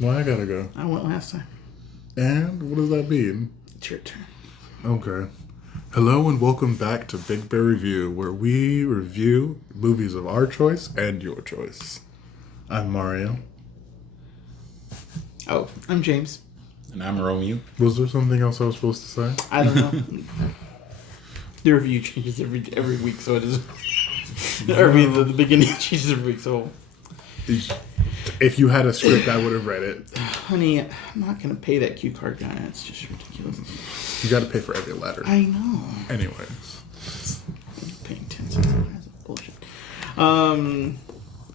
Well, I gotta go. I went last time. And what does that mean? It's your turn. Okay. Hello and welcome back to Big Bear Review, where we review movies of our choice and your choice. I'm Mario. Oh, I'm James. And I'm Romeo. Was there something else I was supposed to say? I don't know. The review changes every week, so it is. The beginning changes every week, so. If you had a script, I would have read it. Honey, I'm not going to pay that cue card guy. That's just ridiculous. You got to pay for every letter. I know. Anyways. Paying 10 cents. That's bullshit.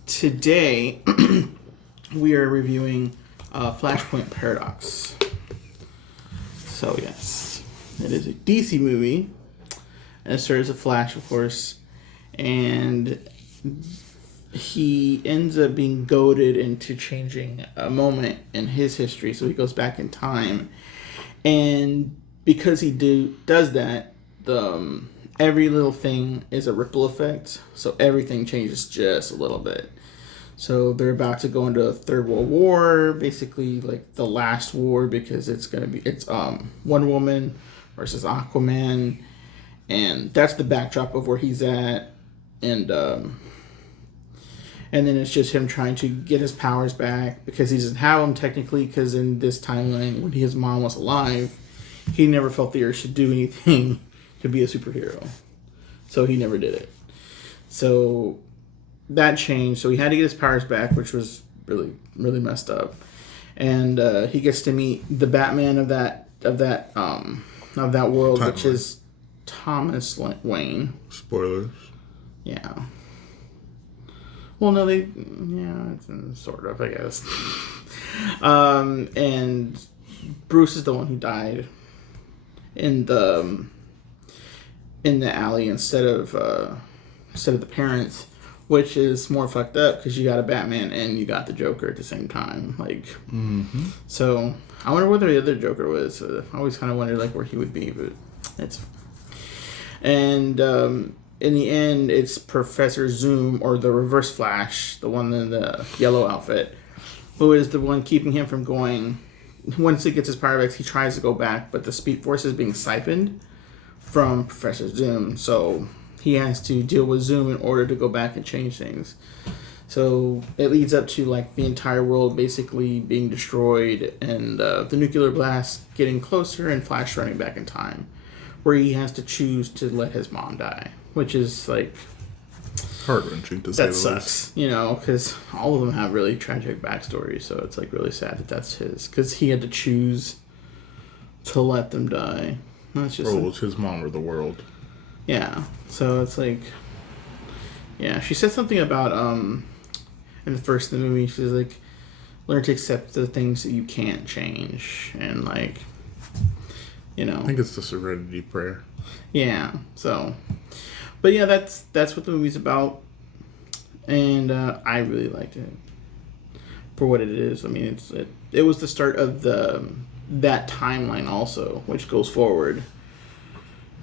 Today, we are reviewing Flashpoint Paradox. So, yes. It is a DC movie. And it stars a Flash, of course. And he ends up being goaded into changing a moment in his history. So he goes back in time. And because he does that, every little thing is a ripple effect. So everything changes just a little bit. So they're about to go into a Third World War, basically like the last war, because it's Wonder Woman versus Aquaman. And that's the backdrop of where he's at. And then it's just him trying to get his powers back because he doesn't have them technically, because in this timeline, when his mom was alive, he never felt the urge to do anything to be a superhero. So he never did it. So that changed. So he had to get his powers back, which was really, really messed up. And he gets to meet the Batman of that world, which is Thomas Wayne. Spoilers. Yeah. Well, no, it's sort of, I guess. And Bruce is the one who died in the alley instead of the parents, which is more fucked up because you got a Batman and you got the Joker at the same time. So I wonder where the other Joker was. I always kind of wondered where he would be, but it's. And in the end, it's Professor Zoom, or the Reverse Flash, the one in the yellow outfit, who is the one keeping him from going. Once he gets his power back, he tries to go back, but the Speed Force is being siphoned from Professor Zoom, so he has to deal with Zoom in order to go back and change things. So it leads up to the entire world basically being destroyed, and the nuclear blast getting closer, and Flash running back in time, where he has to choose to let his mom die, which is heart-wrenching to say the least. That sucks, because all of them have really tragic backstories, so it's really sad that that's his, because he had to choose to let them die. That's just it's his mom or the world. Yeah, so it's yeah, she said something about in the first of the movie, she's learn to accept the things that you can't change, and I think it's the Serenity Prayer. Yeah, so, but yeah, that's what the movie's about, and I really liked it for what it is. I mean, it was the start of that timeline also, which goes forward.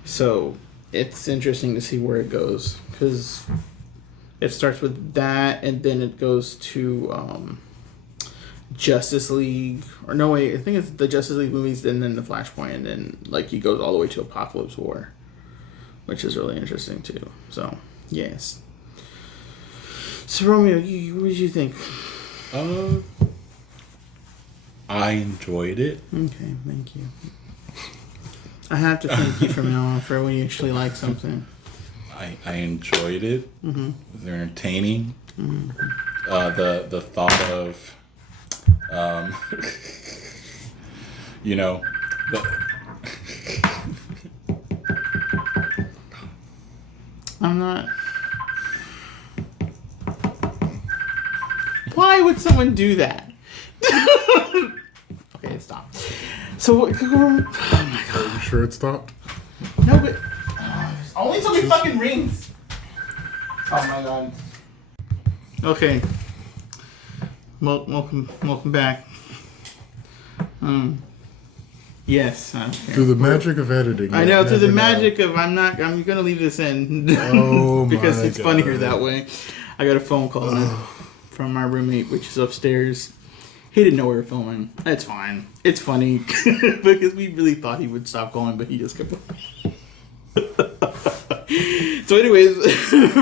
So it's interesting to see where it goes, because it starts with that, and then it goes to Justice League, or no wait, I think it's the Justice League movies, and then the Flashpoint, and then he goes all the way to Apocalypse War, which is really interesting too. So yes. So Romeo, what did you think? I enjoyed it. Okay, thank you. I have to thank you from now on for when you actually like something. I enjoyed it. Mm-hmm. It was entertaining. Mm-hmm. The thought of I'm not. Why would someone do that? Okay, it stopped. So, oh my god. Are you sure it stopped? No, but only so many fucking rings. Oh my god. Okay. Welcome back. Yes. Through the magic of editing. I know, through the magic of I'm gonna leave this in. Oh because my it's funnier that way. I got a phone call from my roommate, which is upstairs, He didn't know we were filming. It's fine. It's funny because we really thought he would stop going, but he just kept going. So, anyways,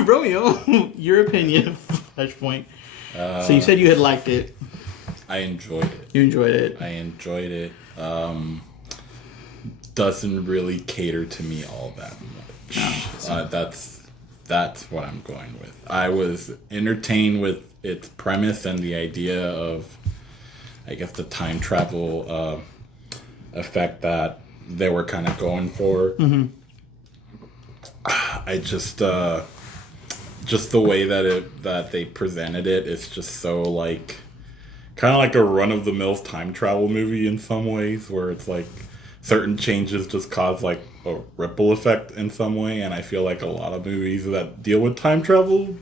Romeo, your opinion of Flashpoint. So you said you had liked it. I enjoyed it. You enjoyed it. I enjoyed it. Doesn't really cater to me all that much. That's what I'm going with. I was entertained with its premise and the idea of, I guess, the time travel effect that they were kind of going for. Mm-hmm. I just the way that they presented it, it's just so like kind of like a run of the mill time travel movie in some ways, where it's like certain changes just cause like a ripple effect in some way, and I feel like a lot of movies that deal with time travel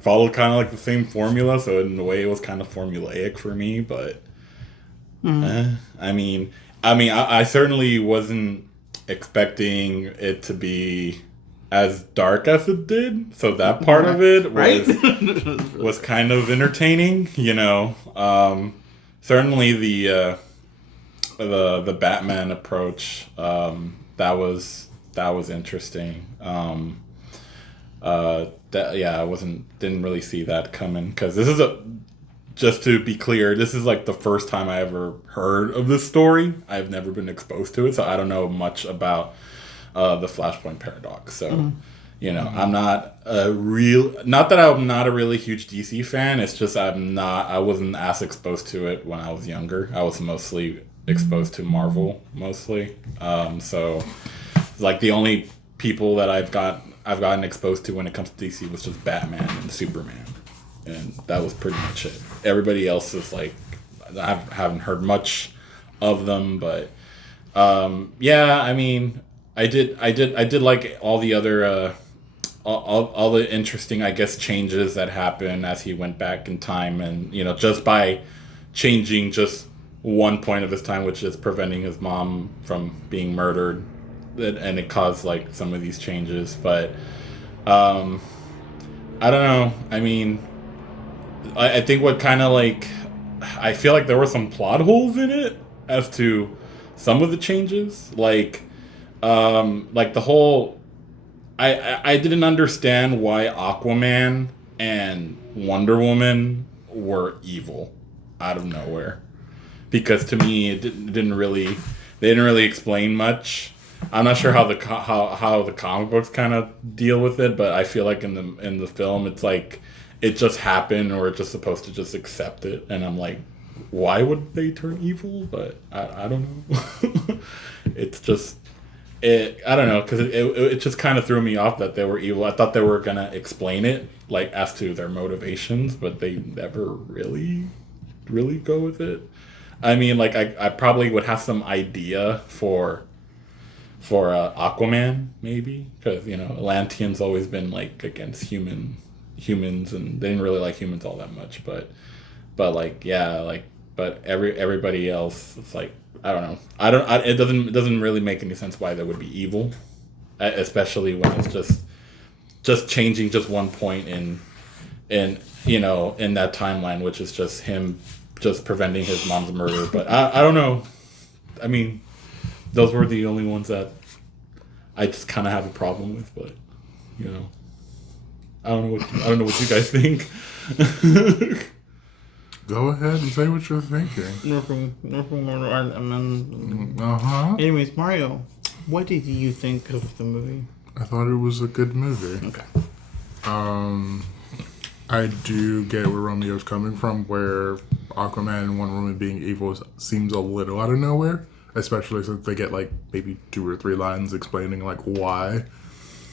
follow kind of like the same formula. So in a way, it was kind of formulaic for me. But I certainly wasn't expecting it to be as dark as it did. So that part of it was kind of entertaining. Certainly the Batman approach, that was interesting. I didn't really see that coming, because this is just to be clear, this is like the first time I ever heard of this story. I've never been exposed to it, so I don't know much about the Flashpoint Paradox. So, I'm not not that I'm not a really huge DC fan. It's just I wasn't as exposed to it when I was younger. I was mostly exposed to Marvel mostly. So like the only people that I've gotten exposed to when it comes to DC was just Batman and Superman, and that was pretty much it. Everybody else is like, I haven't heard much of them, but I did like all the other all the interesting, I guess, changes that happened as he went back in time, and just by changing just one point of his time, which is preventing his mom from being murdered, and it caused like some of these changes. But I don't know. I mean, I think what kind of like, I feel like there were some plot holes in it as to some of the changes, like the whole, I didn't understand why Aquaman and Wonder Woman were evil out of nowhere, because to me they didn't really explain much. I'm not sure how the comic books kind of deal with it, but I feel like in the film it's like it just happened, or it's just supposed to just accept it, and I'm like, why would they turn evil? But I don't know. It's just I don't know, because it just kind of threw me off that they were evil. I thought they were gonna explain it like as to their motivations, but they never really go with it. I mean, like I probably would have some idea for Aquaman, maybe, because Atlanteans always been like against humans, and they didn't really like humans all that much. But everybody else, it's like, I don't know. It doesn't really make any sense why they would be evil, especially when it's just changing just one point in that timeline, which is just him just preventing his mom's murder. But I don't know. I mean, those were the only ones that I just kind of have a problem with, but I don't know what you guys think. Go ahead and say what you're thinking. Nothing. Anyways, Mario, what did you think of the movie? I thought it was a good movie. Okay. I do get where Romeo's coming from, where Aquaman and Wonder Woman being evil seems a little out of nowhere, especially since they get like maybe 2 or 3 lines explaining like why.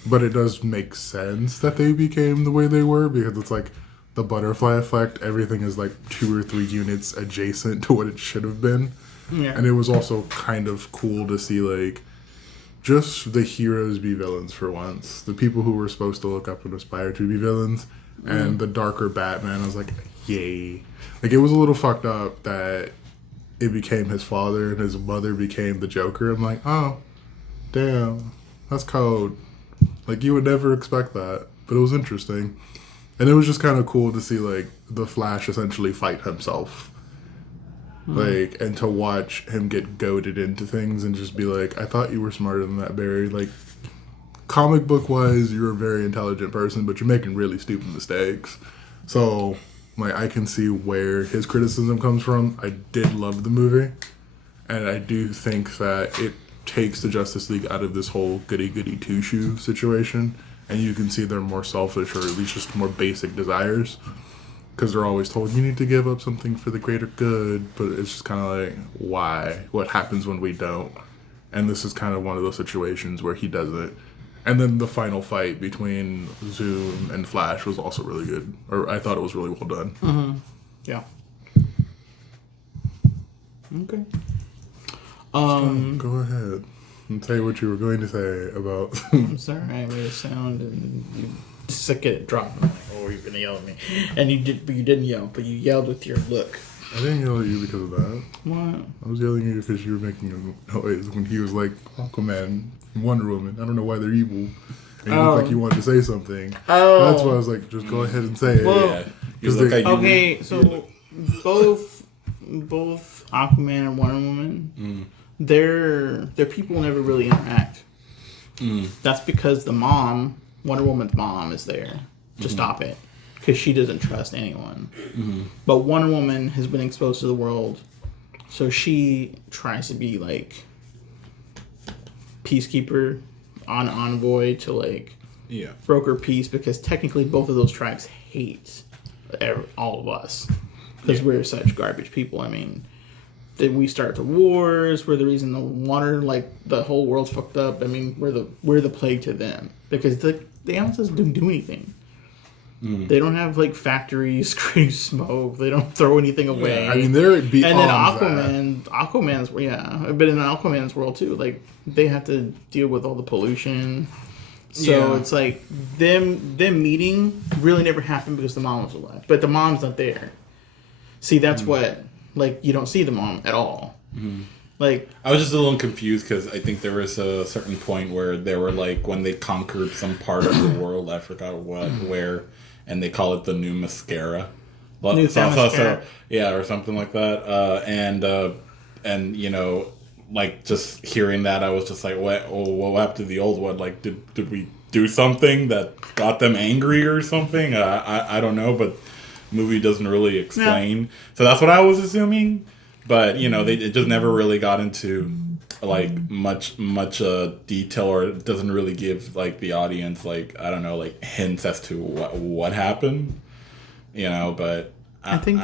But it does make sense that they became the way they were, because it's like the butterfly effect. Everything is like 2 or 3 units adjacent to what it should have been. Yeah. And it was also kind of cool to see like just the heroes be villains for once. The people who were supposed to look up and aspire to be villains. And the darker Batman, I was like, yay. Like, it was a little fucked up that it became his father and his mother became the Joker. I'm like, oh, damn, that's cold. Like, you would never expect that. But it was interesting. And it was just kind of cool to see, like, the Flash essentially fight himself. Like, and to watch him get goaded into things and just be like, I thought you were smarter than that, Barry. Like, comic book wise, you're a very intelligent person, but you're making really stupid mistakes. So, like, I can see where his criticism comes from. I did love the movie. And I do think that it takes the Justice League out of this whole goody-goody two-shoe situation. And you can see they're more selfish, or at least just more basic desires. Because they're always told, you need to give up something for the greater good. But it's just kind of like, why? What happens when we don't? And this is kind of one of those situations where he does it. And then the final fight between Zoom and Flash was also really good. Or I thought it was really well done. Mm-hmm. Yeah. Okay. Go ahead and say what you were going to say about... I'm sorry, I made a sound and you suck it, drop. I'm like, oh, you're gonna yell at me, and you did, but you didn't yell, but you yelled with your look. I didn't yell at you because of that. What? I was yelling at you because you were making a noise when he was like Aquaman and Wonder Woman. I don't know why they're evil. And you looked like you wanted to say something. Oh. That's why I was like, just go ahead and say it. Well, Yeah. You look like you okay, so both Aquaman and Wonder Woman, their people never really interact. That's because the mom, Wonder Woman's mom, is there to stop it because she doesn't trust anyone. But Wonder Woman has been exposed to the world, so she tries to be like peacekeeper, envoy to like broker peace, because technically both of those tribes hate all of us because we're such garbage people. I mean, then we start the wars. We're the reason the water, like the whole world's fucked up. I mean, we're the plague to them because the Amazons don't do anything. They don't have like factories creating smoke. They don't throw anything away. I mean, they're beyond and then Aquaman's but in Aquaman's world too, like they have to deal with all the pollution. So it's like them meeting really never happened because the mom was alive, but the mom's not there. See, that's what, like, you don't see the mom at all. Like, I was just a little confused because I think there was a certain point where they were like, when they conquered some part of the world, I forgot where, and they call it the new mascara. New Themyscira. Yeah, or something like that. And you know, like, just hearing that, I was just like, what happened to the old one? Like, did we do something that got them angry or something? I don't know, but the movie doesn't really explain. So that's what I was assuming. But, you know, it just never really got into, like, much detail, or it doesn't really give, like, the audience, like, I don't know, like, hints as to what happened, you know, but... I think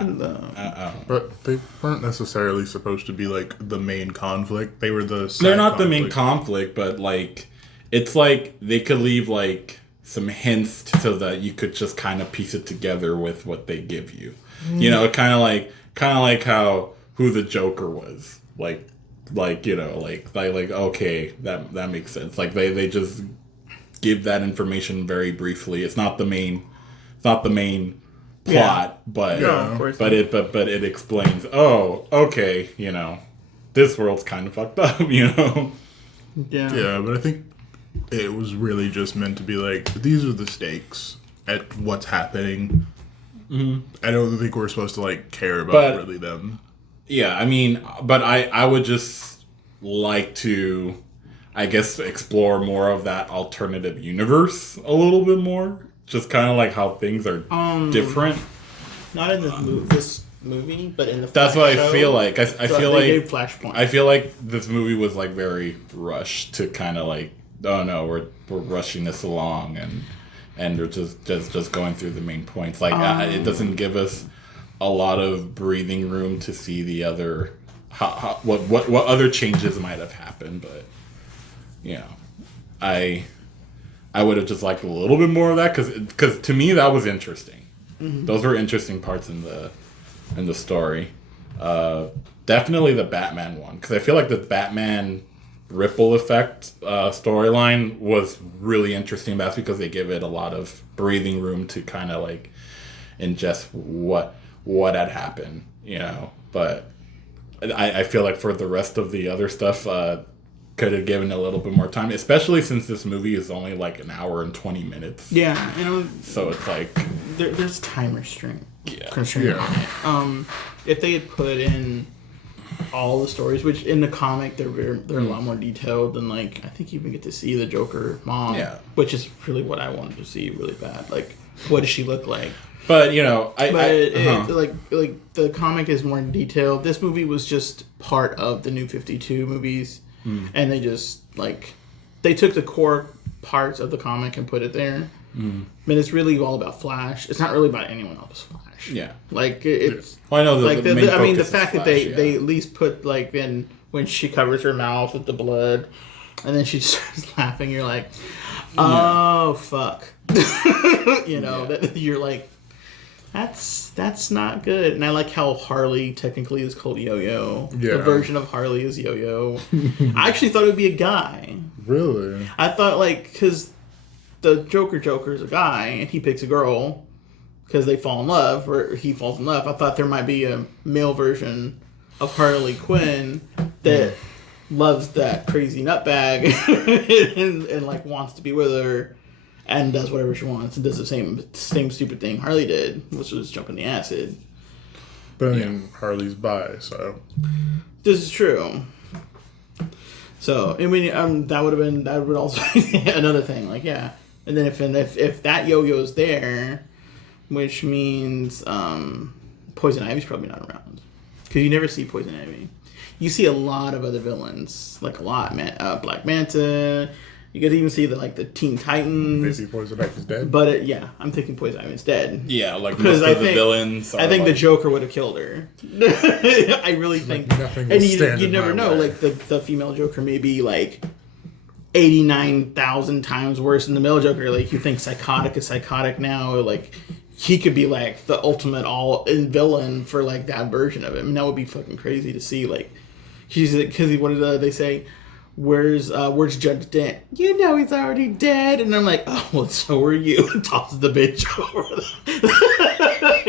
But they weren't necessarily supposed to be, like, the main conflict. They were the side They're not conflict. the main conflict, but, like, it's like they could leave, like, some hints so that you could just kind of piece it together with what they give you. You know, kind of like how... who the Joker was, like you know, like okay, that makes sense. Like they just give that information very briefly. It's not the main plot, but it explains. Oh, okay, you know, this world's kind of fucked up, you know. Yeah, but I think it was really just meant to be like, these are the stakes at what's happening. I don't think we're supposed to like care about really them. Yeah, I mean, but I would just like to, I guess, explore more of that alternative universe a little bit more. Just kind of like how things are different. Not in this movie, but in the That's Flash what I show, feel like. I feel like gave Flashpoint. I feel like this movie was like very rushed to kind of like, oh no, we're rushing this along and they're just going through the main points. Like it doesn't give us a lot of breathing room to see the other what other changes might have happened, but you know, I would have just liked a little bit more of that because to me that was interesting. Those were interesting parts in the story. Definitely the Batman one, because I feel like the Batman ripple effect storyline was really interesting. That's because they give it a lot of breathing room to kind of like ingest what had happened, you know. But I feel like for the rest of the other stuff, could have given a little bit more time, especially since this movie is only like an hour and 20 minutes. Yeah, so it's like there's time restraint. Yeah. If they had put in all the stories, which in the comic they're a lot more detailed than like I think you even get to see the Joker mom, which is really what I wanted to see really bad. Like, what does she look like? But you know, like the comic is more detailed. This movie was just part of the New 52 movies, and they just like they took the core parts of the comic and put it there. I mean, it's really all about Flash. It's not really about anyone else's Flash. Yeah, like it's. Well, I know like the main I mean, the focus fact is that Flash, they at least put like in when she covers her mouth with the blood, and then she starts laughing. You're like, oh fuck, you know that you're like. That's not good. And I like how Harley technically is called Yo-Yo. Yeah. The version of Harley is Yo-Yo. I actually thought it would be a guy. Really? I thought, like, because the Joker is a guy, and he picks a girl because they fall in love, or he falls in love. I thought there might be a male version of Harley Quinn that loves that crazy nutbag and like, wants to be with her. And does whatever she wants and does the same stupid thing Harley did, which was jump in the acid. But I mean, Harley's bi, so this is true. So I mean, that would also be another thing. Like, yeah, and then if that Yo-Yo's there, which means Poison Ivy's probably not around because you never see Poison Ivy. You see a lot of other villains, like a lot, Black Manta. You could even see the Teen Titans. Maybe Poison Ivy's dead. But I'm thinking Poison Ivy's dead. Yeah, like most of the villains. I think the Joker would have killed her. I really think. Nothing and you never know. Way. Like the female Joker may be like 89,000 times worse than the male Joker. Like you think psychotic is psychotic now, or like he could be like the ultimate all-in villain for like that version of him. I mean, that would be fucking crazy to see. Like because what did they say? Where's Judge Dent? You know he's already dead. And I'm like, oh, well, so are you. And tosses the bitch over.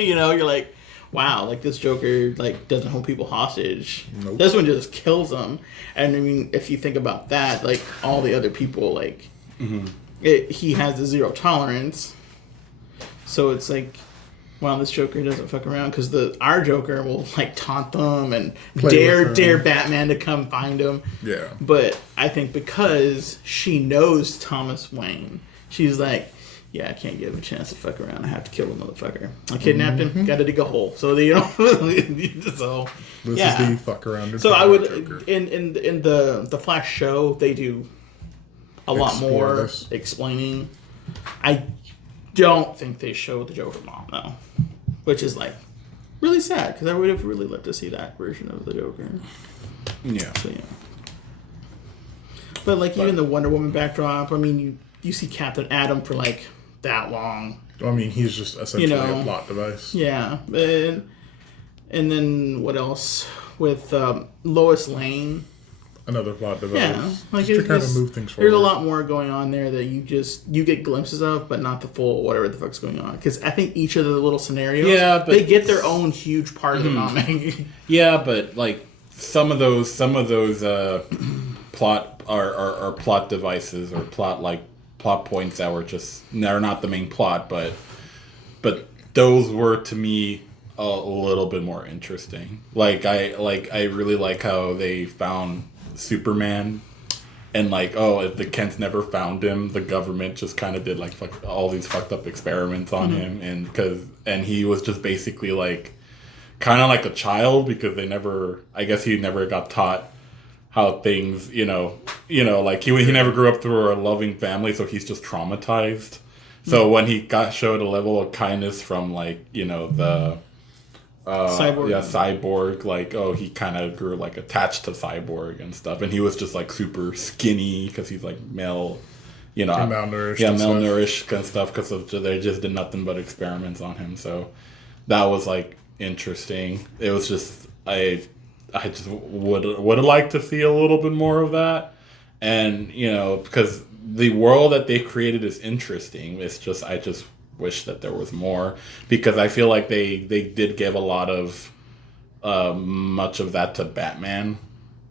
You know, you're like, wow, like this Joker like doesn't hold people hostage. Nope. This one just kills them. And I mean, if you think about that, like all the other people, like he has a zero tolerance. So it's like, wow, this Joker doesn't fuck around because our Joker will like taunt them and dare Batman to come find him. Yeah. But I think because she knows Thomas Wayne, she's like, yeah, I can't give him a chance to fuck around. I have to kill the motherfucker. I kidnapped him, got to dig a hole. So so this is the fuck around. So I would Joker. in the Flash show they do a lot more explaining. I don't think they show the Joker mom though, which is like really sad because I would have really loved to see that version of the Joker. Yeah. So yeah. But even the Wonder Woman backdrop, I mean, you see Captain Atom for like that long. I mean, he's just essentially a plot device. Yeah, and then what else with Lois Lane? Another plot device. Yeah, like just to kind of move things forward. There's a lot more going on there that you get glimpses of, but not the full whatever the fuck's going on. Because I think each of the little scenarios, they get their own huge part of the comic. Yeah, but like some of those plot are plot devices or plot points that were they're not the main plot, but those were to me a little bit more interesting. I really like how they found Superman, and if the Kents never found him, the government just kind of did all these fucked up experiments on him, and he was just basically kind of like a child because he never got taught how things he never grew up through a loving family, so he's just traumatized. So when he showed a level of kindness from the Cyborg. Yeah, Cyborg. He kind of grew attached to Cyborg and stuff, and he was just super skinny because he's male, malnourished. Yeah, malnourished and stuff because they just did nothing but experiments on him. So that was interesting. It was just I just would have liked to see a little bit more of that, and because the world that they created is interesting. It's just I just wish that there was more, because I feel like they did give a lot of much of that to Batman,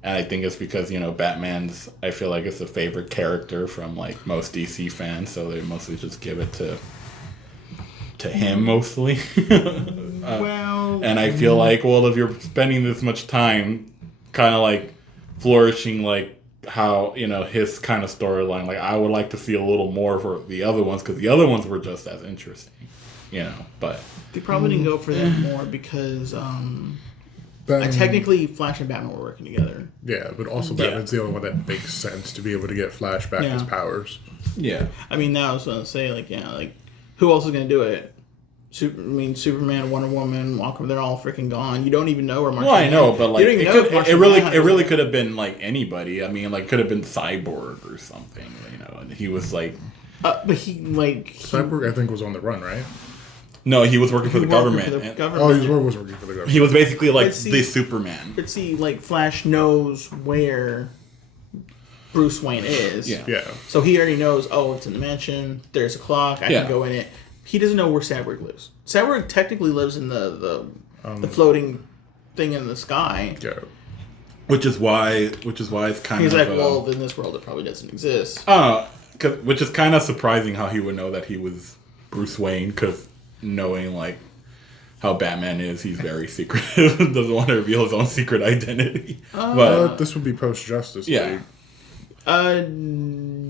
And I think it's because, Batman's, I feel like it's a favorite character from, like, most DC fans, so they mostly just give it to him, mostly. And I feel like, well, if you're spending this much time kind of, like, flourishing, like, how, his kind of storyline, like, I would like to see a little more for the other ones, because the other ones were just as interesting, but... They probably didn't go for that more because... technically, Flash and Batman were working together. Yeah, but also Batman's the only one that makes sense to be able to get Flash back his powers. Yeah. I mean, now I was going to say, who else is going to do it? Superman, Wonder Woman, Aquaman, they're all freaking gone. You don't even know where Martian. Well, I know, but, like, it really could could have been, like, anybody. I mean, like, could have been Cyborg or something, and he was, like... But Cyborg, I think, was on the run, right? No, he was working for the government. Oh, he was working for the government. He was basically like the Superman. But see, like, Flash knows where Bruce Wayne is. Yeah. So he already knows, it's in the mansion, there's a clock, I can go in it. He doesn't know where Cyborg lives. Cyborg technically lives in the floating thing in the sky. Yeah. Which is why it's kind He's of... like, well, in this world it probably doesn't exist. Which is kind of surprising how he would know that he was Bruce Wayne, because... knowing, like, how Batman is, he's very secretive. Doesn't want to reveal his own secret identity. But this would be post-Justice League.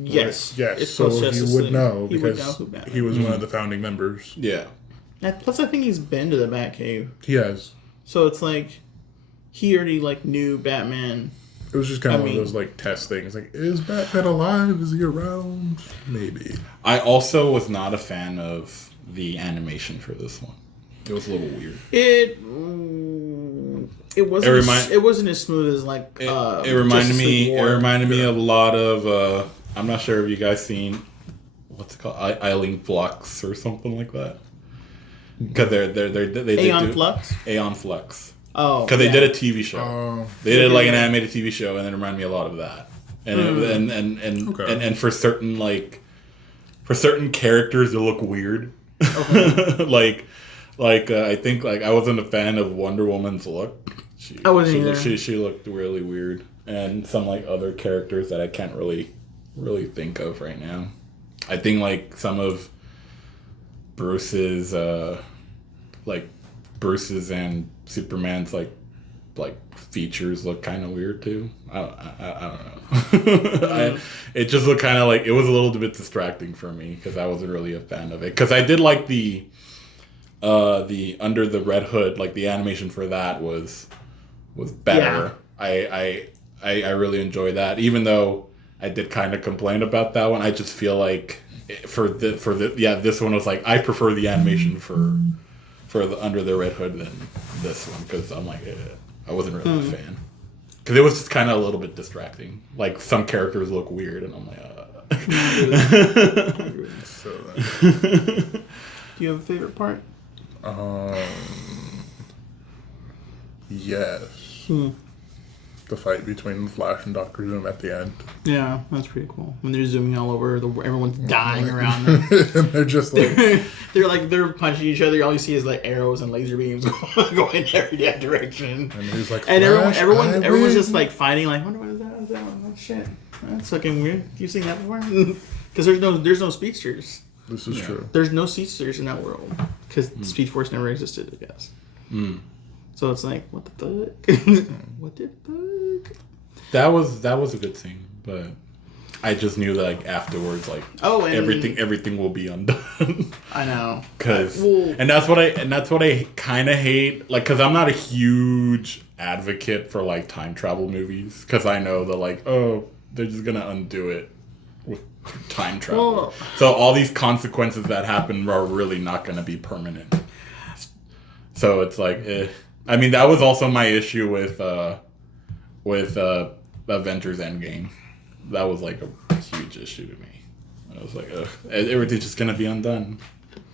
Yes. Yes, so he would know because he was one of the founding members. Yeah. Plus, I think he's been to the Batcave. He has. So it's like, he already, like, knew Batman. It was just kind of one of those, like, test things. Like, is Batman alive? Is he around? Maybe. I also was not a fan of the animation for this one. It was a little weird. It wasn't as smooth as, like, it reminded me of a lot of I'm not sure if you guys seen what's it called, Eileen Flux or something like that, because they Aeon Flux. Aeon Flux. Oh, because they did a TV show. They did like an animated TV show, and it reminded me a lot of that. And for certain characters, they look weird. Okay. I think, like, I wasn't a fan of Wonder Woman's look. I wasn't either. She looked really weird, and some, like, other characters that I can't really think of right now. I think, like, some of Bruce's and Superman's like features look kind of weird too. I don't know. It just looked kind of like, it was a little bit distracting for me because I wasn't really a fan of it. Because I did like the Under the Red Hood, like the animation for that was better. Yeah. I really enjoy that, even though I did kind of complain about that one. I just feel like this one was like, I prefer the animation for the Under the Red Hood than this one, because I'm like, I wasn't really a fan. Because it was just kind of a little bit distracting. Like, some characters look weird, and I'm like, Do you have a favorite part? Yes. The fight between the Flash and Dr. Doom at the end. Yeah, that's pretty cool. When they're zooming all over, everyone's dying around them. And they're just like... they're punching each other. All you see is, like, arrows and laser beams going in every direction. And he's like, and everyone's just, like, fighting, like, wonder what is that? What is that? Oh, shit. That's fucking weird. You seen that before? Because there's no speedsters. This is true. There's no speedsters in that world. Because Speed Force never existed, I guess. So it's like, what the fuck? What the fuck? That was a good scene, but I just knew that, like, afterwards, like, everything will be undone. I know. And that's what I kind of hate, like, because I'm not a huge advocate for, like, time travel movies, because I know that, like, they're just gonna undo it with time travel. So all these consequences that happen are really not gonna be permanent. So it's like, I mean, that was also my issue with Avengers Endgame. That was, like, a huge issue to me. I was like, everything's just gonna be undone.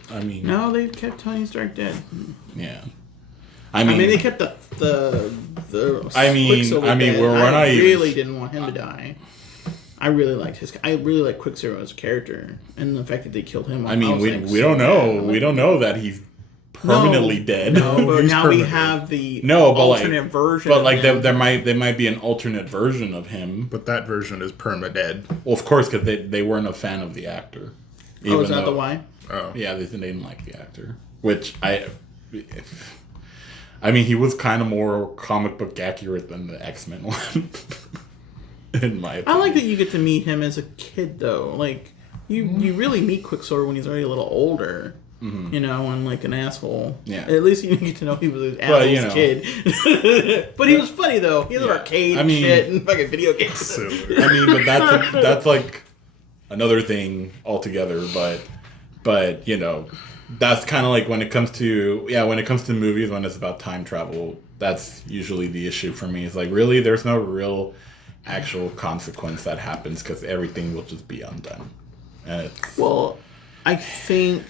I mean, no, they kept Tony Stark dead. Yeah, I mean they kept the Quicksilver dead. I really didn't want him to die. I really liked Quicksilver as a character, and the fact that they killed him. I mean, we don't know. We don't know that he's permanently dead. No, but He's now we permanent. have the No, but alternate like, version. but of like him. there might be an alternate version of him. But that version is perma-dead. Well, of course, because they weren't a fan of the actor. Oh, is Even that the though- why? Oh. Yeah, they didn't like the actor, which I mean, he was kind of more comic book accurate than the X-Men one, in my opinion. I like that you get to meet him as a kid, though. Like, you really meet Quicksilver when he's already a little older. You know, and like an asshole. Yeah. At least you get to know he was an Well, asshole's you know. kid. But he was funny though. He had an Yeah. arcade I mean- shit and fucking video games. Silly. I mean, but that's like another thing altogether. But you know, that's kind of like when it comes to movies, when it's about time travel, that's usually the issue for me. It's like, really, there's no real actual consequence that happens because everything will just be undone. And it's, Well, I think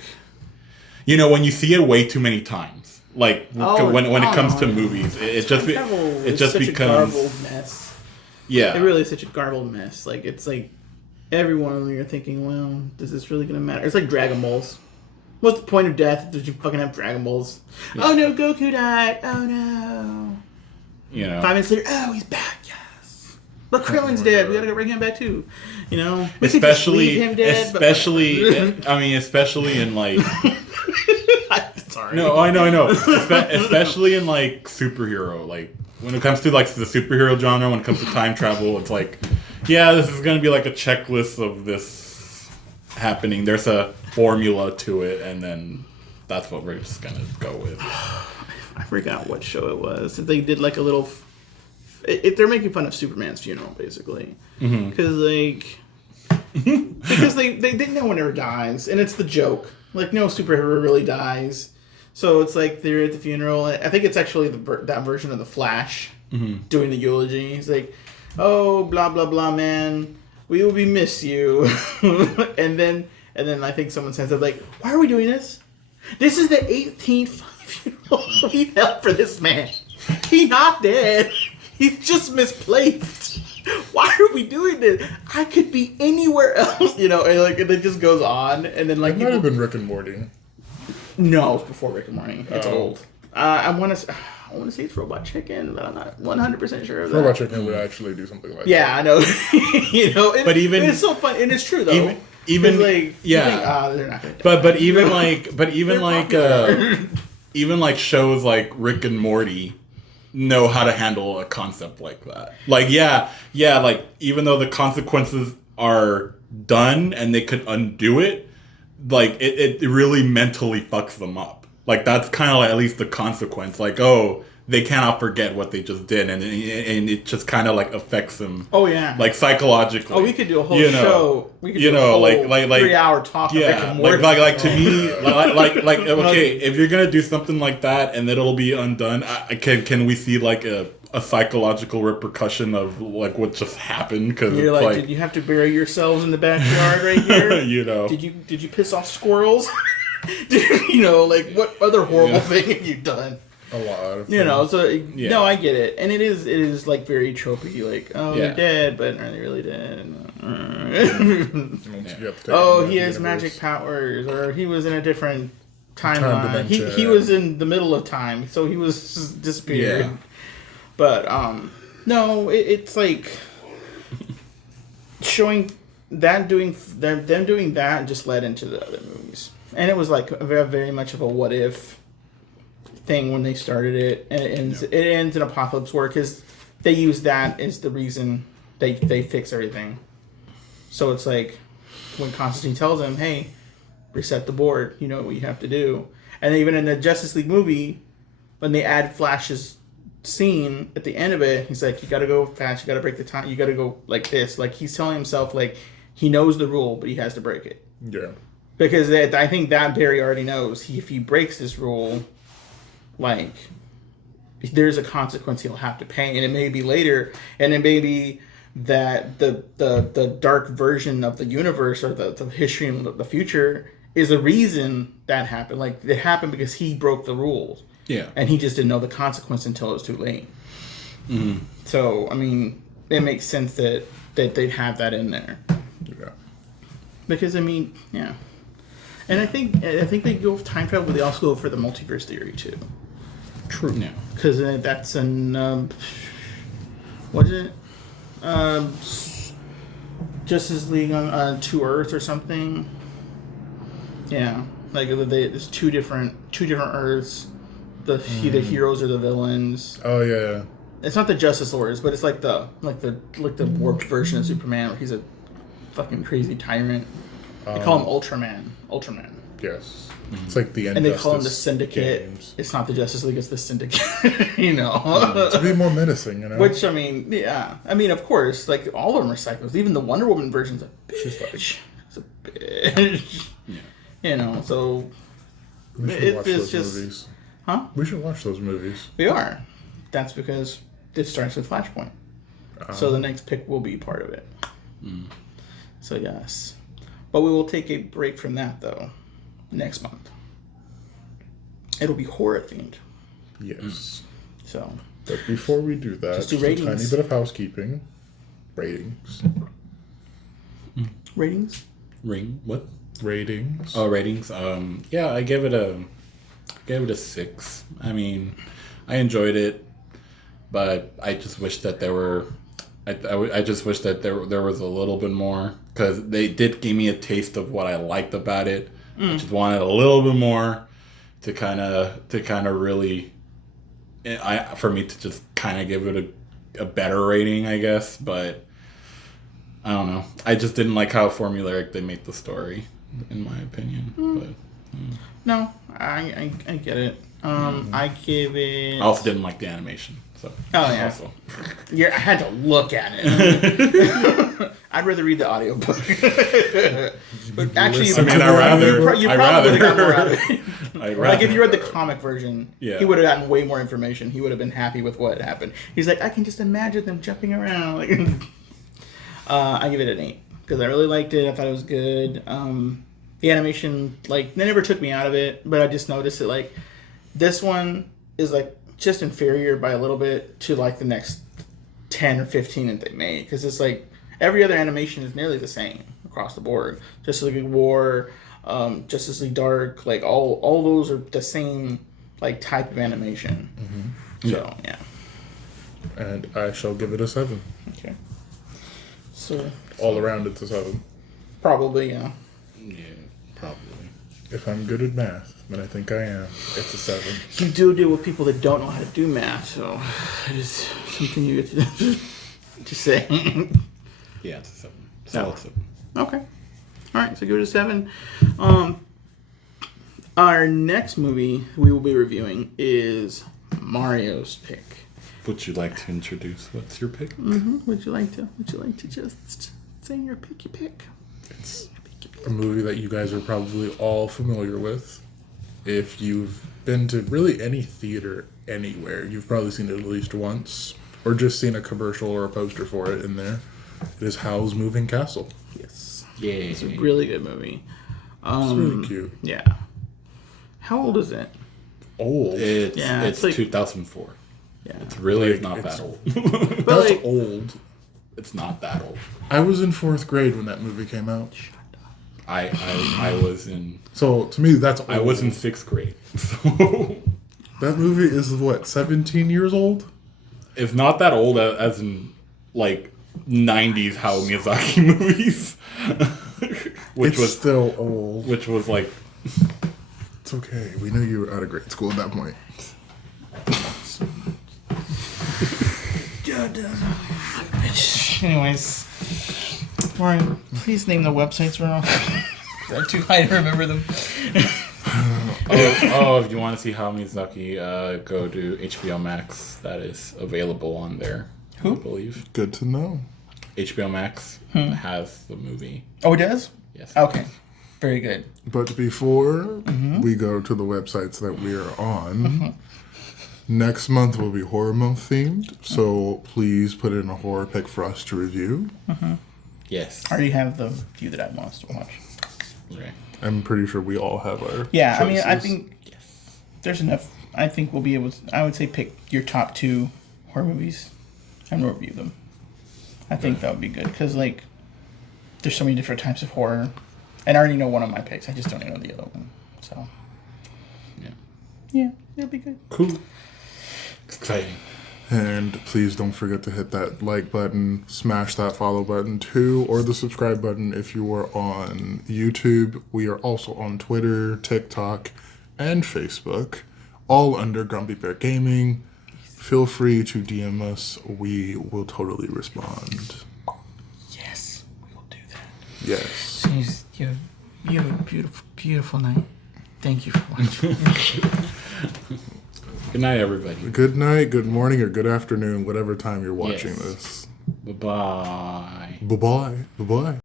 you know, when you see it way too many times, like when it comes to movies, it just such becomes a garbled mess. yeah. It really is such a garbled mess. Like, it's like every one of them you're thinking, well, is this really going to matter? It's like Dragon Balls. What's the point of death? Did you fucking have Dragon Balls? Yeah. Oh no, Goku died. Oh no. You know, 5 minutes later, oh, he's back. Yes. But Krillin's dead. We gotta bring him back too. You know, we could just leave him dead, especially in like. Sorry. No, I know. Especially in like superhero, like when it comes to like the superhero genre, when it comes to time travel, it's like, yeah, this is gonna be like a checklist of this happening. There's a formula to it, and then that's what we're just gonna go with. I forgot what show it was. They did like a little. They're making fun of Superman's funeral, basically, because because they no one ever dies, and it's the joke. Like, no superhero really dies. So it's like they're at the funeral. I think it's actually that version of the Flash doing the eulogy. He's like, "Oh, blah blah blah, man, we will be miss you." and then I think someone says, "Like, why are we doing this? This is the 18th funeral we've held for this man. He's not dead. He's just misplaced. Why are we doing this? I could be anywhere else, you know." And like, and it just goes on, and then like It might have been Rick and Morty. No, it's before Rick and Morty. It's Oh. old. I want to say it's Robot Chicken, but I'm not 100% sure of that. Robot Chicken would actually do something like Yeah, I know. You know, But even- it's so fun, and it's true though. even like, yeah. you think, they're not gonna die. But even like popular. even like shows like Rick and Morty know how to handle a concept like that. Like yeah, like even though the consequences are done and they could undo it, like it really mentally fucks them up. Like that's kind of like at least the consequence. Like, oh, they cannot forget what they just did, and it just kind of like affects them. Oh yeah, like psychologically. oh, we could do a whole you know, show. We could you do know, a whole like 3-hour talk. Of Rick yeah, and Morty. like to me, like okay, if you're gonna do something like that and it'll be undone, can we see like a psychological repercussion of like what just happened? Because You're like, did you have to bury yourselves in the backyard right here? you know, did you piss off squirrels? You know, like what other horrible thing have you done? a lot of You know, so Yeah. no, I get it, and it is like very tropey. Like, oh, Yeah. they're dead, but are they really dead? Oh, He has magic powers, or he was in a different timeline. He dimension. was in the middle of time, so he was just disappeared. Yeah. But no, it's like showing that them doing that just led into the other movies, and it was like very much of a what if thing when they started it, and it ends in Apocalypse War because they use that as the reason they fix everything. So it's like when Constantine tells him, "Hey, reset the board. You know what you have to do." And even in the Justice League movie, when they add Flash's scene at the end of it, he's like, "You got to go fast. You got to break the time. You got to go like this." Like he's telling himself like he knows the rule, but he has to break it. Yeah. Because I think that Barry already knows. If he breaks this rule, like, there's a consequence he'll have to pay. And it may be later, and it may be that the dark version of the universe or the history and the future is the reason that happened. Like, it happened because he broke the rules. Yeah. And he just didn't know the consequence until it was too late. Mm-hmm. So, I mean, it makes sense that they'd have that in there. Yeah. Because, I mean, yeah. And I think they go with time travel, but they also go for the multiverse theory too. True. Yeah. Because that's an what is it? Justice League on to Earth or something. Yeah, like there's two different Earths. The heroes or the villains. Oh yeah. It's not the Justice Lords, but it's like the warped version of Superman, where he's a fucking crazy tyrant. They call him Ultraman. Yes. It's like the and they call him the Syndicate. Games. It's not the Justice League; it's the Syndicate. To be more menacing, Which yeah. Of course, like all of them are psychos. Even the Wonder Woman version's a bitch. It's a bitch. Yeah. So we should watch those just movies. Huh? We should watch those movies. We are. That's because it starts with Flashpoint. So the next pick will be part of it. So yes. But we will take a break from that though. Next month. It'll be horror themed. Yes. So. But before we do that, just do a tiny bit of housekeeping. Ratings. Ratings? What? Ratings. Oh, ratings. Yeah, I gave it a 6. I mean, I enjoyed it, but I just wish that there were. I just wish that there was a little bit more, because they did give me a taste of what I liked about it. I just wanted a little bit more to kind of really, for me to just kind of give it a better rating, I guess. But I don't know. I just didn't like how formulaic they made the story, in my opinion. But no, I get it. I give it. I also didn't like the animation. So. Oh yeah. Also. Yeah, I had to look at it. I'd rather read the audiobook. But actually, you probably would have gotten more out of it. Like if you read the comic version, he would have gotten way more information. He would have been happy with what happened. He's like, I can just imagine them jumping around. Like, I give it an 8 because I really liked it. I thought it was good. The animation, like, they never took me out of it, but I just noticed that, like, this one is like just inferior by a little bit to like the next 10 or 15 that they made, because it's like every other animation is nearly the same across the board. Justice League War, Justice League Dark, like all those are the same like type of animation. So yeah. And I shall give it a 7. Okay. So all around it's a 7. Probably, yeah. Yeah, probably. If I'm good at math, then I think I am. It's a 7. You do deal with people that don't know how to do math, so it is something you get to say. Yeah, it's a 7. Solid 7. Okay. All right, so give it a 7. Our next movie we will be reviewing is Mario's pick. Would you like to introduce what's your pick? Would you like to just say your pick? It's a movie that you guys are probably all familiar with. If you've been to really any theater anywhere, you've probably seen it at least once, or just seen a commercial or a poster for it in there. It is Howl's Moving Castle. Yes. Yeah. It's a really good movie. It's really cute. Yeah. How old is it? Old? It's like 2004. Yeah. It's really like, not that old. That's like, old. It's not that old. I was in 4th grade when that movie came out. I was in... So, to me, that's old. I was in 6th grade. So that movie is, what, 17 years old? It's not that old as in, like, 90s Hayao Miyazaki movies. Which was still old. Which was, like... It's okay. We knew you were out of grade school at that point. Anyways, Warren, please name the websites we're on. I'm too high to remember them. If you want to see Hayao Miyazaki, go to HBO Max. That is available on there. I believe. Good to know. HBO Max has the movie. Oh, it does? Yes. Okay. Very good. But before we go to the websites that we are on, next month will be horror month themed. So please put in a horror pick for us to review. Yes. I already have the few that I want us to watch. Right. I'm pretty sure we all have our choices. I mean, I think there's enough. I think we'll be able to, I would say, pick your top 2 horror movies and review them. I think that would be good because, like, there's so many different types of horror. And I already know one of my picks. I just don't know the other one. So, yeah, it'll be good. Cool. Exciting. And please don't forget to hit that like button, smash that follow button too, or the subscribe button if you are on YouTube. We are also on Twitter, TikTok, and Facebook, all under Grumpy Bear Gaming. Feel free to DM us. We will totally respond. Yes, we will do that. Yes. So you have a beautiful, beautiful night. Thank you for watching. Good night, everybody. Good night, good morning, or good afternoon, whatever time you're watching this. Bye-bye. Bye-bye. Bye-bye.